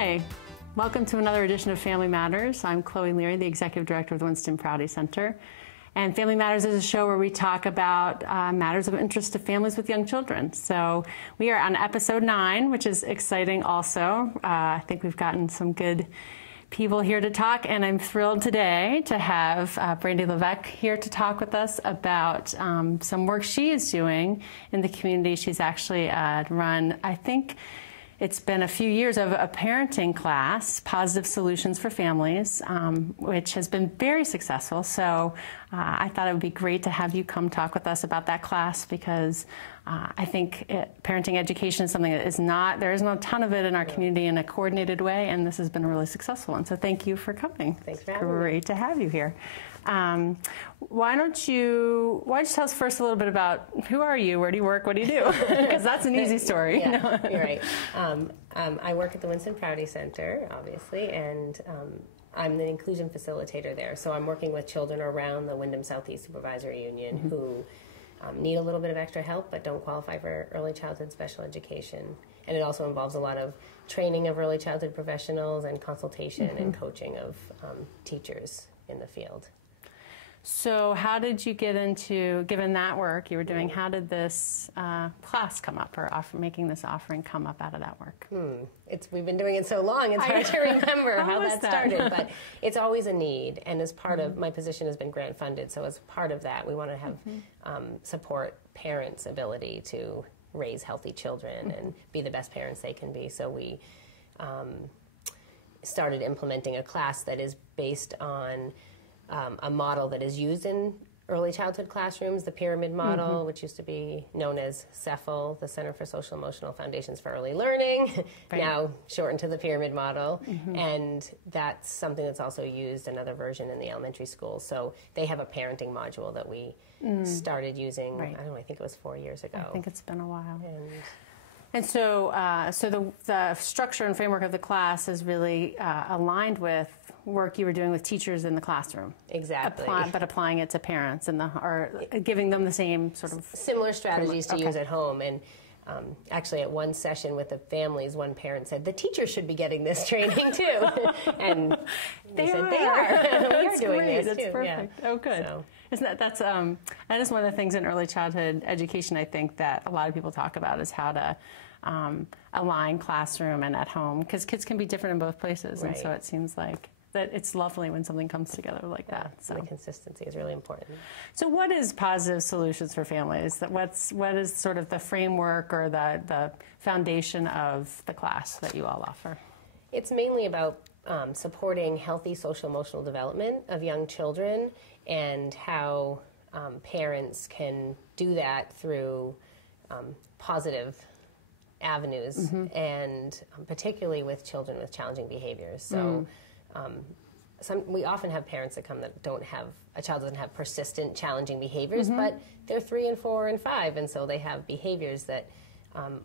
Hi, welcome to another edition of Family Matters. I'm Chloe Leary, the Executive Director of the Winston Prouty Center. And Family Matters is a show where we talk about matters of interest to families with young children. So we are on episode 9, which is exciting also. I think we've gotten some good people here to talk, and I'm thrilled today to have Brandy Levesque here to talk with us about some work she is doing in the community. She's actually run, I think it's been a few years, of a parenting class, Positive Solutions for Families, which has been very successful. So I thought it would be great to have you come talk with us about that class, because I think parenting education is something that is not, there isn't a ton of it in our community in a coordinated way, and this has been a really successful one. So thank you for coming. Thanks for having me. Great to have you here. Why don't you tell us first a little bit about who are you, where do you work, what do you do? Because that's an easy story. Yeah, you're right. I work at the Winston Prouty Center, obviously, and I'm the inclusion facilitator there. So I'm working with children around the Wyndham Southeast Supervisory Union who need a little bit of extra help but don't qualify for early childhood special education. And it also involves a lot of training of early childhood professionals and consultation and coaching of teachers in the field. So how did you get into, given that work you were doing, how did this class come up, or making this offering come up out of that work? We've been doing it so long, it's hard to remember how that started, but it's always a need, and as part of, my position has been grant funded, so as part of that we want to have support parents' ability to raise healthy children and be the best parents they can be. So we started implementing a class that is based on a model that is used in early childhood classrooms, the pyramid model, which used to be known as CEFL, the Center for Social Emotional Foundations for Early Learning, now shortened to the pyramid model. And that's something that's also used, another version, in the elementary schools. So they have a parenting module that we started using, I don't know, I think it was 4 years ago. I think it's been a while. And so, the structure and framework of the class is really aligned with work you were doing with teachers in the classroom. Exactly. But applying it to parents or giving them the same sort of... Similar strategies to use at home. And actually at one session with the families, one parent said, the teachers should be getting this training too. And they said, they are. We are doing this too. That's perfect. Yeah. Oh, good. So. That is one of the things in early childhood education, I think, that a lot of people talk about, is how to align classroom and at home, because kids can be different in both places. And so it seems like that it's lovely when something comes together like that. So the consistency is really important. So what is Positive Solutions for Families? What is sort of the framework or the foundation of the class that you all offer? It's mainly about supporting healthy social-emotional development of young children, and how parents can do that through positive avenues, and particularly with children with challenging behaviors. So we often have parents that come that don't have, a child doesn't have persistent challenging behaviors, but they're 3 and 4 and 5, and so they have behaviors that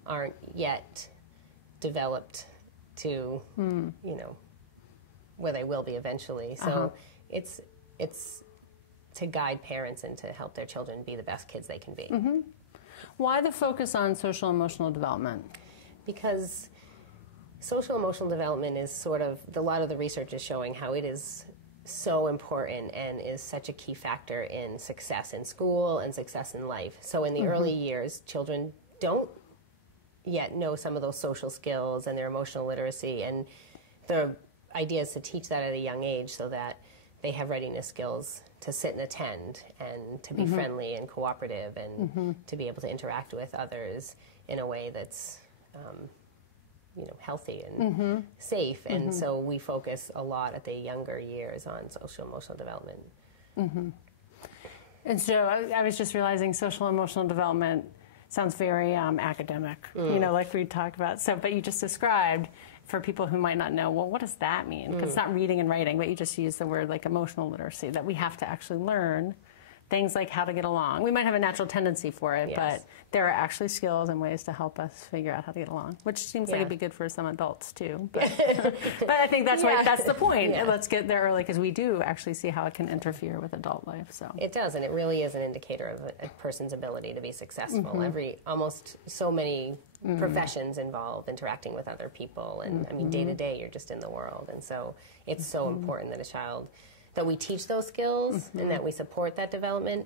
aren't yet developed to, where they will be eventually. So it's to guide parents and to help their children be the best kids they can be. Why the focus on social emotional development? Because social emotional development is sort of, a lot of the research is showing how it is so important and is such a key factor in success in school and success in life. So in the early years, children don't yet know some of those social skills and their emotional literacy, and the idea is to teach that at a young age so that they have readiness skills to sit and attend, and to be friendly and cooperative, and to be able to interact with others in a way that's healthy and safe. And so we focus a lot at the younger years on social emotional development. And so I was just realizing social emotional development sounds very academic, like we talked about. So, but you just described, for people who might not know, well, what does that mean? Because it's not reading and writing, but you just use the word like emotional literacy, that we have to actually learn things like how to get along. We might have a natural tendency for it, Yes. but there are actually skills and ways to help us figure out how to get along, which seems like it'd be good for some adults too. But, but I think that's that's the point. Yeah. Let's get there early, because we do actually see how it can interfere with adult life. So It does, and it really is an indicator of a person's ability to be successful. Almost so many professions involve interacting with other people, and I mean, day to day, you're just in the world, and so it's so important that we teach those skills and that we support that development.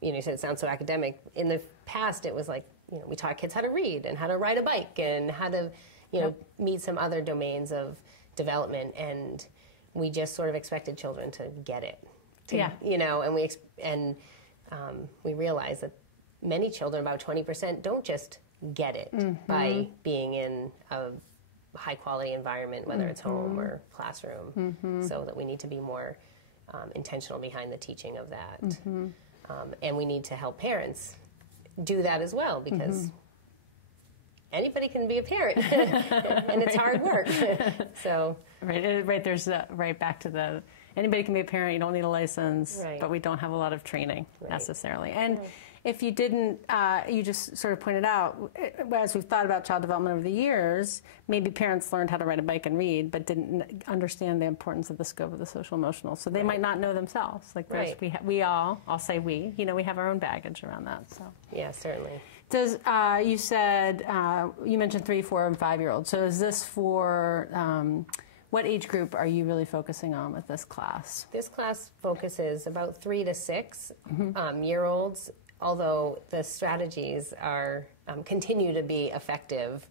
You said it sounds so academic. In the past, it was like, we taught kids how to read and how to ride a bike and how to, meet some other domains of development, and we just sort of expected children to get it. And we realized that many children, about 20%, don't just get it by being in a high-quality environment, whether it's home or classroom, so that we need to be more intentional behind the teaching of that. And we need to help parents do that as well, because anybody can be a parent, and it's hard work. So right, there's right back to the anybody can be a parent. You don't need a license, but we don't have a lot of training necessarily. And if you didn't, you just sort of pointed out, as we've thought about child development over the years, maybe parents learned how to ride a bike and read, but didn't understand the importance of the scope of the social emotional. So they might not know themselves. Like we all, I'll say we have our own baggage around that. So yeah, certainly. Does you said you mentioned 3, 4, and 5-year-olds. So is this for what age group are you really focusing on with this class? This class focuses about 3 to 6 year olds. Although the strategies are continue to be effective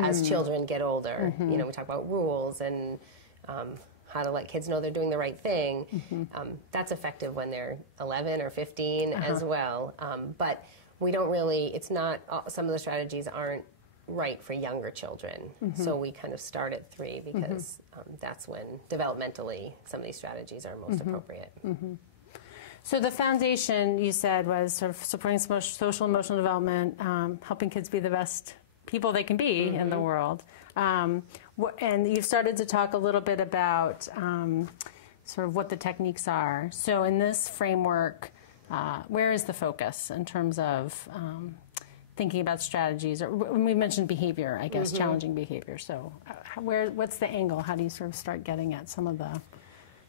as children get older. We talk about rules and how to let kids know they're doing the right thing. That's effective when they're 11 or 15 as well. But we don't really, it's not, some of the strategies aren't right for younger children. So we kind of start at 3 because that's when developmentally some of these strategies are most appropriate. So the foundation, you said, was sort of supporting social emotional development, helping kids be the best people they can be in the world. And you've started to talk a little bit about sort of what the techniques are. So in this framework, where is the focus in terms of thinking about strategies? Or we mentioned behavior, I guess, challenging behavior. So what's the angle? How do you sort of start getting at some of the,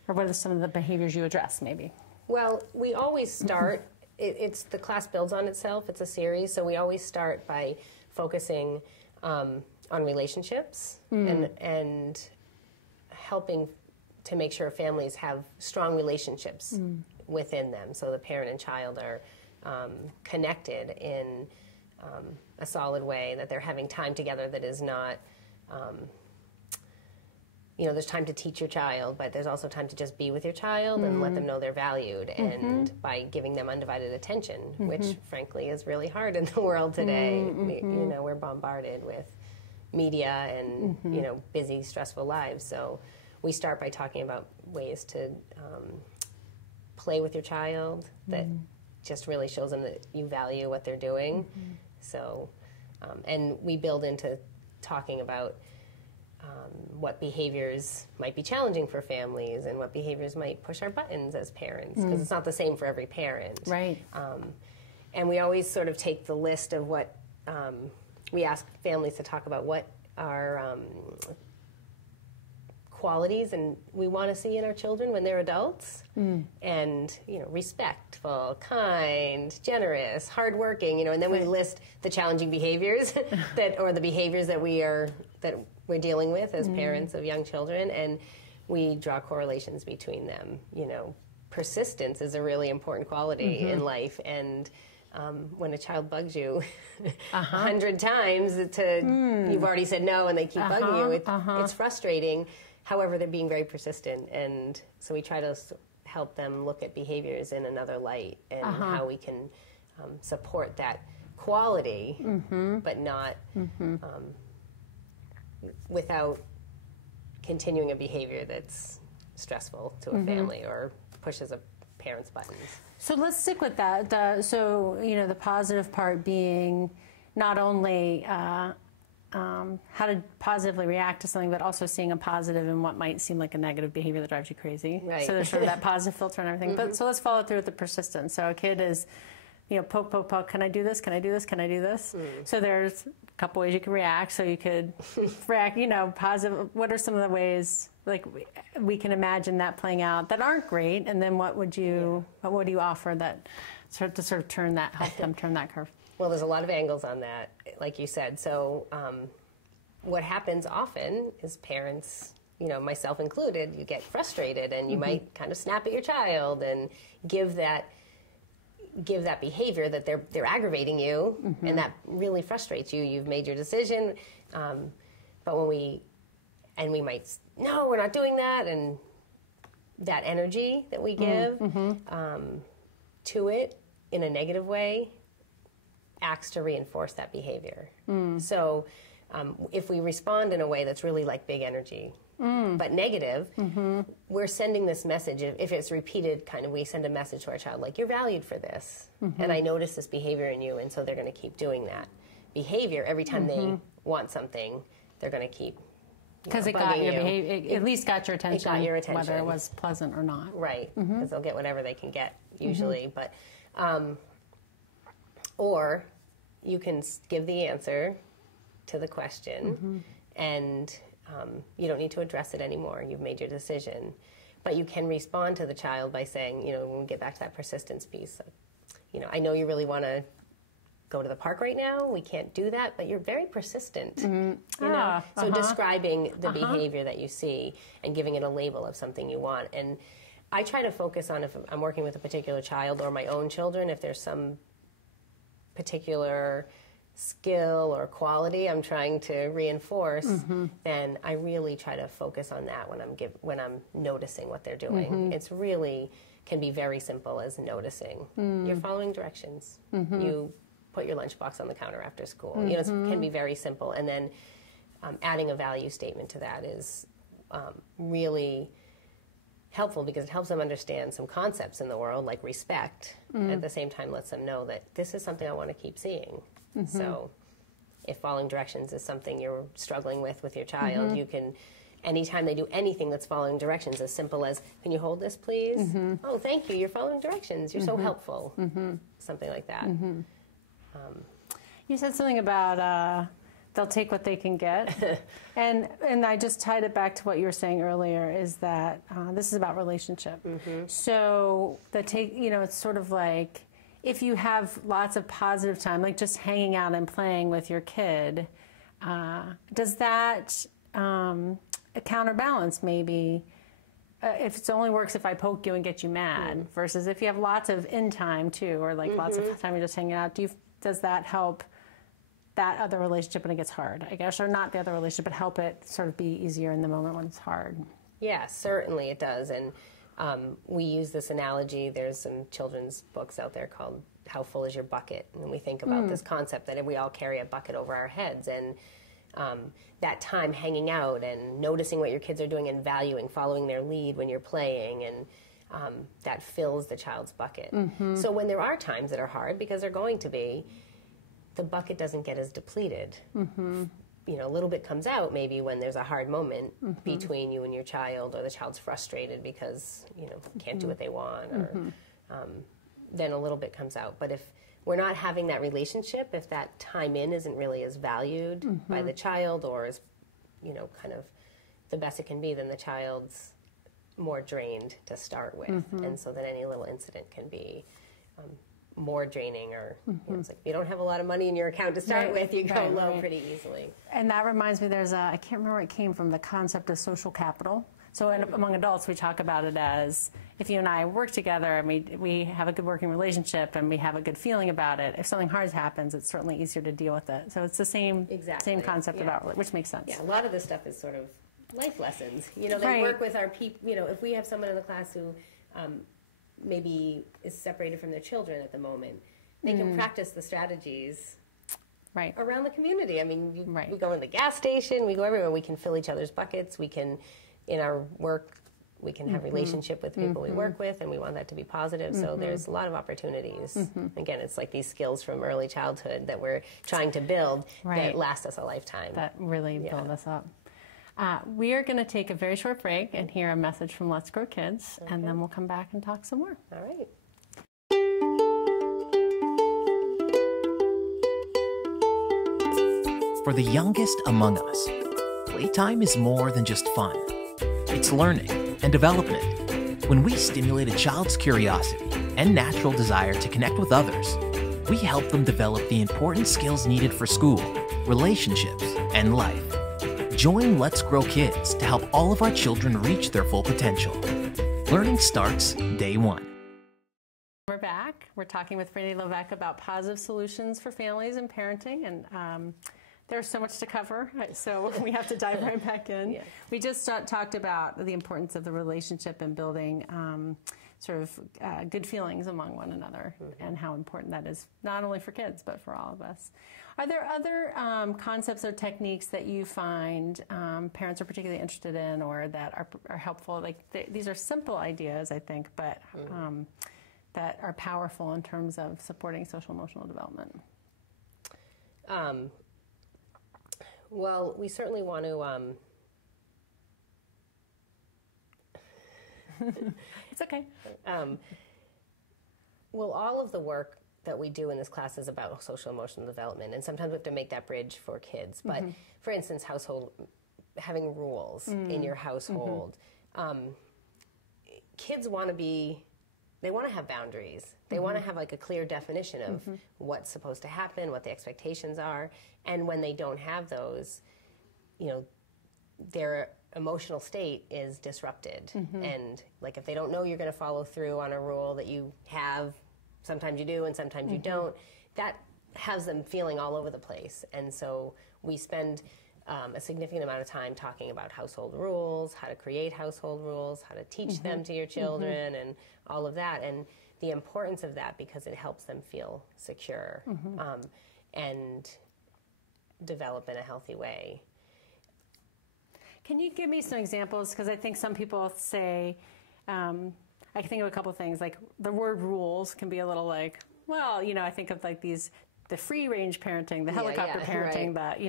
or what are some of the behaviors you address, maybe? Well, we always start, it's the class builds on itself, it's a series, so we always start by focusing on relationships and helping to make sure families have strong relationships within them, so the parent and child are connected in a solid way, that they're having time together that is not... there's time to teach your child, but there's also time to just be with your child and let them know they're valued. And by giving them undivided attention, which frankly is really hard in the world today. We're bombarded with media and, busy, stressful lives. So we start by talking about ways to play with your child that just really shows them that you value what they're doing. So, and we build into talking about what behaviors might be challenging for families and what behaviors might push our buttons as parents, because it's not the same for every parent. Right. And we always sort of take the list of what we ask families to talk about what are qualities and we want to see in our children when they're adults, and respectful, kind, generous, hardworking, and then we list the challenging behaviors or the behaviors that we're dealing with as parents of young children, and we draw correlations between them. Persistence is a really important quality in life, and when a child bugs you 100 times, you've already said no and they keep bugging you, it's frustrating. However, they're being very persistent, and so we try to help them look at behaviors in another light and how we can support that quality, but not without continuing a behavior that's stressful to a family or pushes a parent's buttons. So let's stick with that. So, the positive part being not only how to positively react to something, but also seeing a positive in what might seem like a negative behavior that drives you crazy. Right. So there's sort of that positive filter and everything. But so let's follow through with the persistence. So a kid is, poke, poke, poke, can I do this? Can I do this? Can I do this? So there's a couple ways you can react. So you could react, positive. What are some of the ways, like, we can imagine that playing out that aren't great? And then what do you offer that sort of turn that, help them turn that curve? Well, there's a lot of angles on that, like you said. So what happens often is parents, myself included, you get frustrated and you might kind of snap at your child and give that behavior that they're aggravating you, and that really frustrates you. You've made your decision, but when we might, no, we're not doing that, and that energy that we give to it in a negative way acts to reinforce that behavior. So if we respond in a way that's really like big energy, but negative, we're sending this message. If it's repeated, we send a message to our child, like, you're valued for this, and I notice this behavior in you, and so they're going to keep doing that behavior. Every time they want something, they're going to keep, because it got your behavior, it at least got your attention, it got your attention, whether it was pleasant or not. Right, because they'll get whatever they can get, usually. But or you can give the answer to the question, and you don't need to address it anymore. You've made your decision. But you can respond to the child by saying, when we get back to that persistence piece, I know you really want to go to the park right now. We can't do that, but you're very persistent. So describing the behavior that you see and giving it a label of something you want. And I try to focus on, if I'm working with a particular child or my own children, if there's some particular skill or quality I'm trying to reinforce, then I really try to focus on that when I'm noticing what they're doing. It's really can be very simple as noticing. You're following directions. You put your lunchbox on the counter after school. It can be very simple. And then adding a value statement to that is really helpful, because it helps them understand some concepts in the world, like respect. At the same time, lets them know that this is something I want to keep seeing. So if following directions is something you're struggling with your child, you can, anytime they do anything that's following directions, as simple as, can you hold this, please? Oh, thank you, you're following directions. You're so helpful. Something like that. You said something about they'll take what they can get. and I just tied it back to what you were saying earlier, is that this is about relationship. So it's sort of like, if you have lots of positive time, like just hanging out and playing with your kid, does that counterbalance maybe if it only works if I poke you and get you mad, versus if you have lots of in time too, or like lots of time you're just hanging out, does that help that other relationship when it gets hard, I guess, or not the other relationship, but help it sort of be easier in the moment when it's hard? Yeah, certainly it does. And we use this analogy. There's some children's books out there called How Full Is Your Bucket? And we think about this concept that we all carry a bucket over our heads. And that time hanging out and noticing what your kids are doing and valuing, following their lead when you're playing, and that fills the child's bucket. So when there are times that are hard, because they're going to be, the bucket doesn't get as depleted. A little bit comes out maybe when there's a hard moment between you and your child, or the child's frustrated because, can't do what they want, or then a little bit comes out. But if we're not having that relationship, if that time in isn't really as valued by the child, or as, kind of the best it can be, then the child's more drained to start with. And so then any little incident can be more draining, or it's like, you don't have a lot of money in your account to start with, you go low pretty easily. And that reminds me, I can't remember where it came from, the concept of social capital. So among adults, we talk about it as, if you and I work together and we have a good working relationship and we have a good feeling about it, if something hard happens, it's certainly easier to deal with it. So it's the same concept about, which makes sense. Yeah, a lot of this stuff is sort of life lessons. They work with our people. If we have someone in the class who maybe is separated from their children at the moment, they can practice the strategies around the community. I mean, we go in the gas station, we go everywhere. We can fill each other's buckets. We can, in our work we can have relationship with people we work with, and we want that to be positive. So there's a lot of opportunities. Again, it's like these skills from early childhood that we're trying to build that last us a lifetime. That really build us up. We are going to take a very short break and hear a message from Let's Grow Kids, and then we'll come back and talk some more. All right. For the youngest among us, playtime is more than just fun. It's learning and development. When we stimulate a child's curiosity and natural desire to connect with others, we help them develop the important skills needed for school, relationships, and life. Join Let's Grow Kids to help all of our children reach their full potential. Learning starts day one. We're back. We're talking with Brandy Levesque about positive solutions for families and parenting, and there's so much to cover, so we have to dive right back in. Yeah. We just talked about the importance of the relationship and building good feelings among one another, and how important that is, not only for kids, but for all of us. Are there other concepts or techniques that you find parents are particularly interested in, or that are helpful? Like these are simple ideas, I think, but that are powerful in terms of supporting social emotional development. Well, we certainly want to... It's okay. Well, all of the work that we do in this class is about social emotional development, and sometimes we have to make that bridge for kids. But for instance, having rules in your household. Kids want to have boundaries. They want to have like a clear definition of what's supposed to happen, what the expectations are, and when they don't have those, their emotional state is disrupted. And like if they don't know you're going to follow through on a rule that you have, sometimes you do and sometimes you don't, that has them feeling all over the place. And so we spend a significant amount of time talking about household rules, how to create household rules, how to teach them to your children, and all of that, and the importance of that, because it helps them feel secure and develop in a healthy way. Can you give me some examples? Because I think some people say, I can think of a couple of things, like the word rules can be a little like, well, I think of like the free range parenting, the helicopter parenting, that,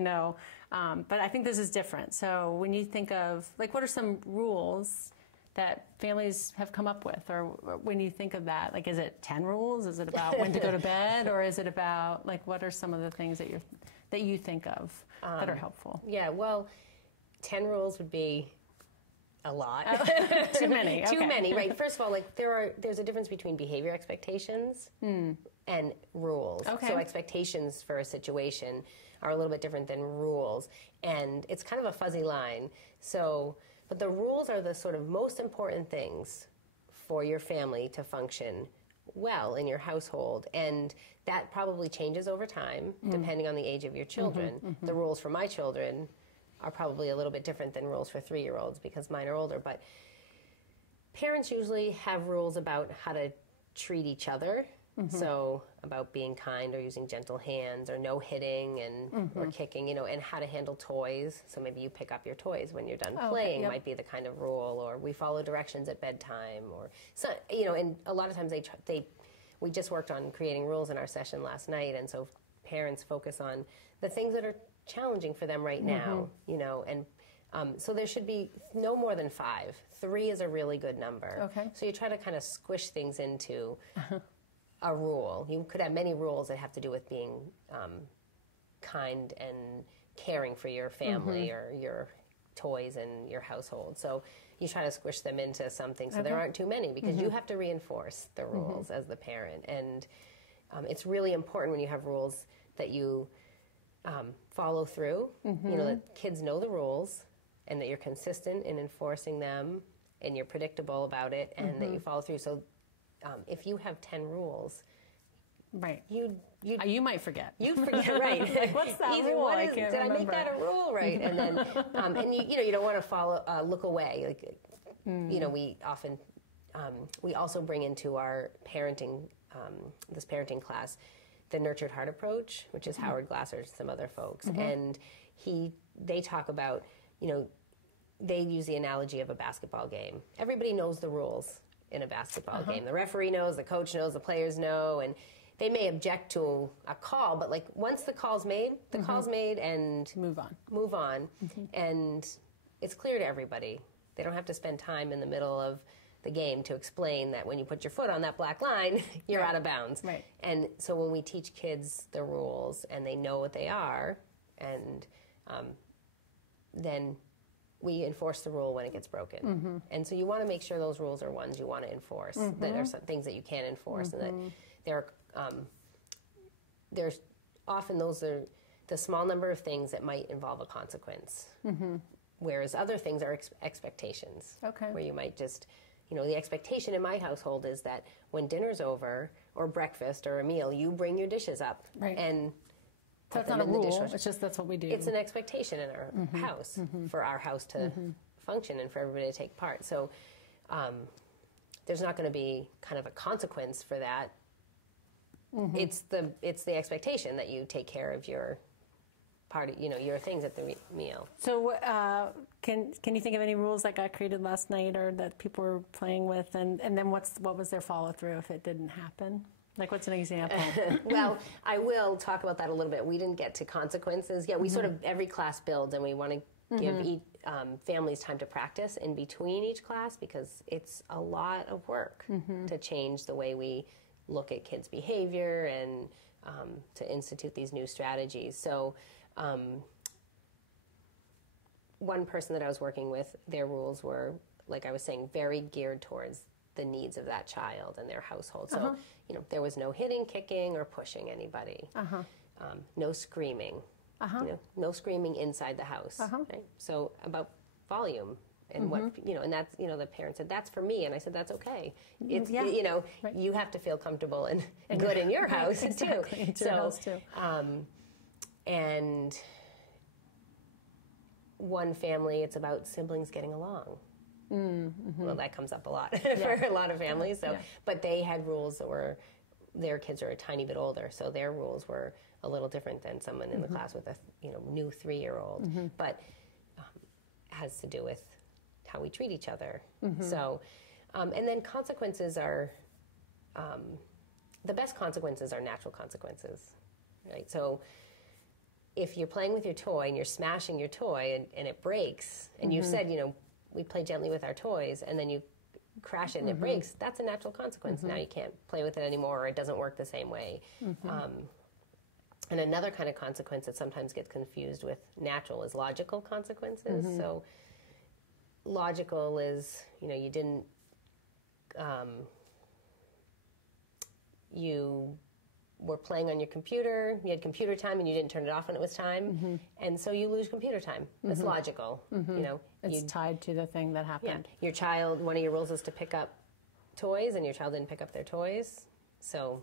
but I think this is different. So when you think of, like, what are some rules that families have come up with, or when you think of that, like, is it 10 rules? Is it about when to go to bed, or is it about, like, what are some of the things that you think of that are helpful? Yeah, well, 10 rules would be a lot. Too many. Too many, right? First of all, like there's a difference between behavior expectations and rules. Okay. So expectations for a situation are a little bit different than rules, and it's kind of a fuzzy line. So, but the rules are the sort of most important things for your family to function well in your household, and that probably changes over time depending on the age of your children. The rules for my children are probably a little bit different than rules for 3-year-olds, because mine are older, but parents usually have rules about how to treat each other. So about being kind, or using gentle hands, or no hitting and or kicking, and how to handle toys. So maybe you pick up your toys when you're done playing, might be the kind of rule, or we follow directions at bedtime, or so, and a lot of times we just worked on creating rules in our session last night, and so parents focus on the things that are challenging for them right now, and so there should be no more than 5. 3 is a really good number. Okay. So you try to kind of squish things into a rule. You could have many rules that have to do with being kind and caring for your family or your toys and your household. So you try to squish them into something so there aren't too many, because you have to reinforce the rules as the parent. And it's really important when you have rules that you follow through, that kids know the rules, and that you're consistent in enforcing them, and you're predictable about it, and that you follow through. So if you have 10 rules, right, you might forget. You forget, right? Like, what's that rule? Did I make that a rule, right? And then, and you don't want to follow, look away. Like, we often, we also bring into our parenting, this parenting class, the nurtured heart approach, which is Howard Glasser and some other folks, and they talk about, they use the analogy of a basketball game. Everybody knows the rules in a basketball game. The referee knows, the coach knows, the players know, and they may object to a call, but like once the call's made, the call's made, and Move on. And it's clear to everybody. They don't have to spend time in the middle of the game to explain that when you put your foot on that black line, you're out of bounds. Right. And so when we teach kids the rules and they know what they are, and then we enforce the rule when it gets broken. And so you want to make sure those rules are ones you want to enforce, that are some things that you can enforce, and that there's often those are the small number of things that might involve a consequence, whereas other things are expectations, where you might just, the expectation in my household is that when dinner's over, or breakfast, or a meal, you bring your dishes up. And so that's not a rule, it's just that's what we do. It's an expectation in our house, for our house to function and for everybody to take part. So there's not going to be kind of a consequence for that. It's the expectation that you take care of your part, your things at the meal. So can you think of any rules that got created last night or that people were playing with, and then what was their follow through if it didn't happen? Like, what's an example? Well, I will talk about that a little bit. We didn't get to consequences. Yeah, we sort of, every class builds, and we want to give families time to practice in between each class, because it's a lot of work to change the way we look at kids' behavior and to institute these new strategies. So one person that I was working with, their rules were, like I was saying, very geared towards the needs of that child and their household. So, there was no hitting, kicking, or pushing anybody. No screaming. No screaming inside the house. Right? So about volume and what, and that's, the parent said, that's for me. And I said, that's okay. It's, you have to feel comfortable and good in your house too. So, and one family, it's about siblings getting along. Well, that comes up a lot for a lot of families. So, but they had rules that were, their kids are a tiny bit older, so their rules were a little different than someone in the class with a new 3-year-old. But has to do with how we treat each other. So, and then consequences are, the best consequences are natural consequences, right? So if you're playing with your toy and you're smashing your toy and it breaks, and you said, we play gently with our toys, and then you crash it and it breaks, that's a natural consequence. Now you can't play with it anymore, or it doesn't work the same way. And another kind of consequence that sometimes gets confused with natural is logical consequences. So logical is, you didn't, you were playing on your computer, you had computer time and you didn't turn it off when it was time, and so you lose computer time. It's logical. It's tied to the thing that happened. Your child, one of your rules is to pick up toys, and your child didn't pick up their toys, so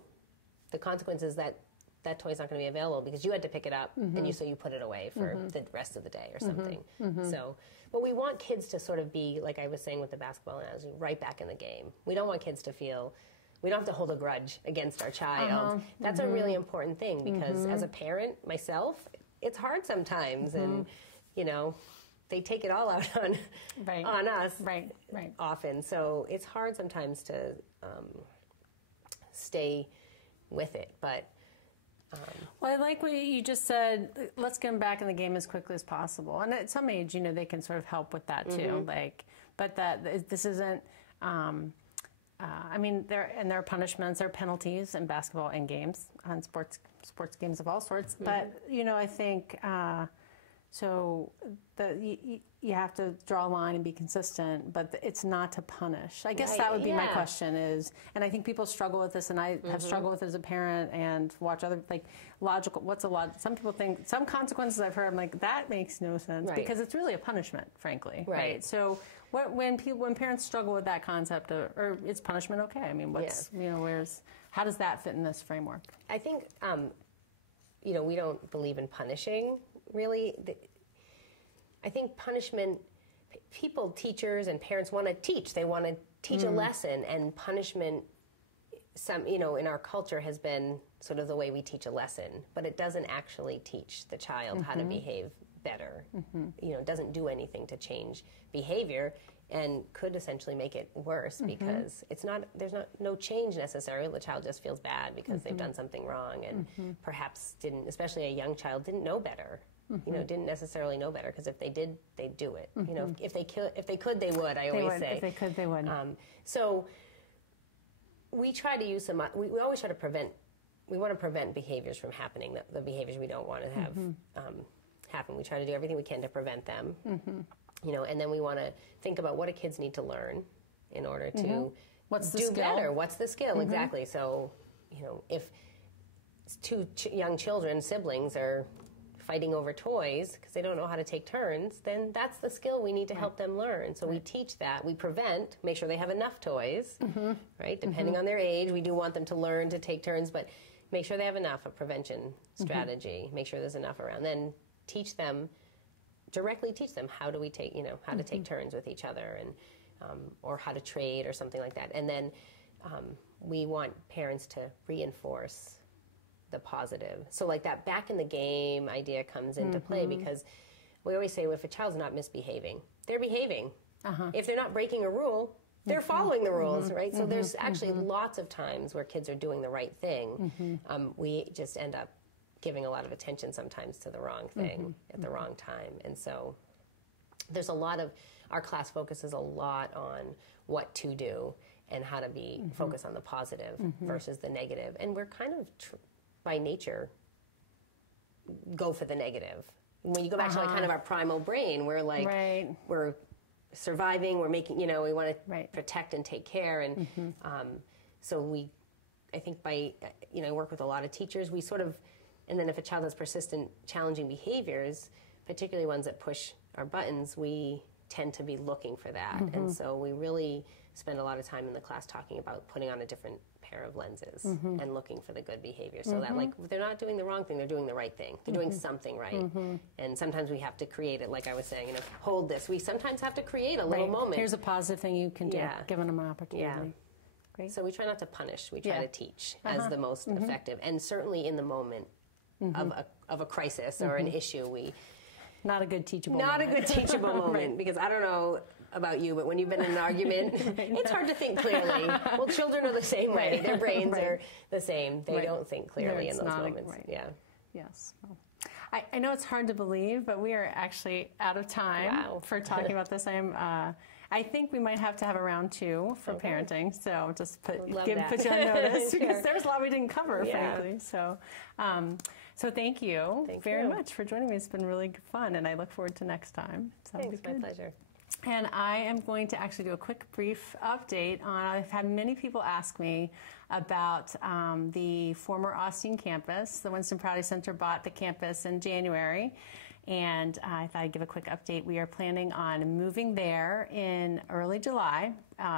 the consequence is that that toy's not going to be available because you had to pick it up, and so you put it away for the rest of the day or something. So, but we want kids to sort of be, like I was saying with the basketball analogy, right back in the game. We don't want kids to feel, we don't have to hold a grudge against our child. That's a really important thing, because as a parent myself, it's hard sometimes, and they take it all out on us often. So it's hard sometimes to stay with it. But well, I like what you just said. Let's get them back in the game as quickly as possible. And at some age, they can sort of help with that too. But this isn't. There are punishments, there are penalties in basketball and games, on sports games of all sorts. But I think you have to draw a line and be consistent, but it's not to punish. I guess that would be my question is, and I think people struggle with this, and I have struggled with it as a parent and watch other, logical, what's a lot, some people think, some consequences I've heard, I'm like, that makes no sense, because it's really a punishment, frankly. Right. So when parents struggle with that concept of, or is punishment okay? I mean, how does that fit in this framework? I think, we don't believe in punishing, really. I think punishment, teachers and parents want to teach. They want to teach a lesson, and punishment, in our culture has been sort of the way we teach a lesson, but it doesn't actually teach the child how to behave better, doesn't do anything to change behavior, and could essentially make it worse because there's no change necessarily. The child just feels bad because they've done something wrong, and perhaps didn't, especially a young child, didn't know better. Didn't necessarily know better, because if they did, they'd do it. If they could, they would. I always say. If they could, they would. So we try to use some. We always try to prevent. We want to prevent behaviors from happening. The behaviors we don't want to have happen. We try to do everything we can to prevent them. And then we want to think about what do kids need to learn in order to do better. What's the skill exactly? So, if two young children, siblings, are fighting over toys because they don't know how to take turns, then that's the skill we need to help them learn. So we teach that. We prevent, make sure they have enough toys, right? Depending on their age, we do want them to learn to take turns, but make sure they have enough, a prevention strategy. Make sure there's enough around. Then directly teach them how do we take, how to take turns with each other, and or how to trade or something like that. And then we want parents to reinforce the positive. So like that back in the game idea comes into play, because we always say, well, if a child's not misbehaving, they're behaving. If they're not breaking a rule, they're following the rules, right? So there's actually lots of times where kids are doing the right thing. We just end up giving a lot of attention sometimes to the wrong thing at the wrong time. And so there's a lot of, our class focuses a lot on what to do and how to be focused on the positive versus the negative. And we're kind of by nature go for the negative. When you go back to like kind of our primal brain, we're like, we're surviving, we're making, we want to protect and take care. And so I think by, I work with a lot of teachers, we sort of, and then if a child has persistent challenging behaviors, particularly ones that push our buttons, we tend to be looking for that. And so we really spend a lot of time in the class talking about putting on a different pair of lenses and looking for the good behavior, so that like they're not doing the wrong thing, they're doing the right thing, they're doing something right. And sometimes we have to create it, like I was saying, hold this. We sometimes have to create a little moment. Here's a positive thing you can do, giving them an opportunity. Great. So we try not to punish, we try to teach as the most effective, and certainly in the moment of a crisis or an issue, not a good teachable moment. Not a good teachable moment, because I don't know about you, but when you've been in an argument, it's hard to think clearly. Well, children are the same way. Their brains are the same. They don't think clearly in those moments. Yes. Well, I know it's hard to believe, but we are actually out of time for talking about this. I think we might have to have a round 2 for parenting, so just put you on notice, because there's a lot we didn't cover, frankly. So, so thank you very much for joining me. It's been really fun, and I look forward to next time. So Thanks, my pleasure. And I am going to actually do a quick, brief update on, I've had many people ask me about the former Austin campus. The Winston Prouty Center bought the campus in January, and I thought I'd give a quick update. We are planning on moving there in early July.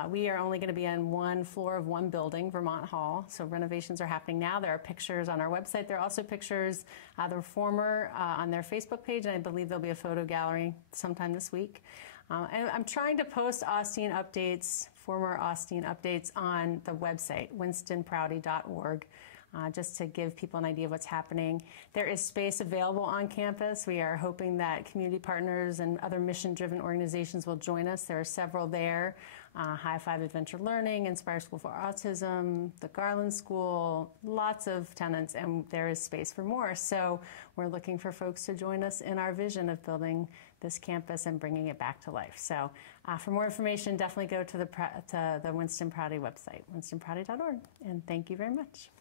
We are only going to be on one floor of one building, Vermont Hall, so renovations are happening now. There are pictures on our website. There are also pictures, the former on their Facebook page, and I believe there'll be a photo gallery sometime this week. And I'm trying to post Austin updates, former Austin updates, on the website, winstonprouty.org, just to give people an idea of what's happening. There is space available on campus. We are hoping that community partners and other mission-driven organizations will join us. There are several there. High Five Adventure Learning, Inspire School for Autism, the Garland School, lots of tenants, and there is space for more. So we're looking for folks to join us in our vision of building this campus and bringing it back to life. So for more information, definitely go to the Winston Prouty website, winstonprouty.org. And thank you very much.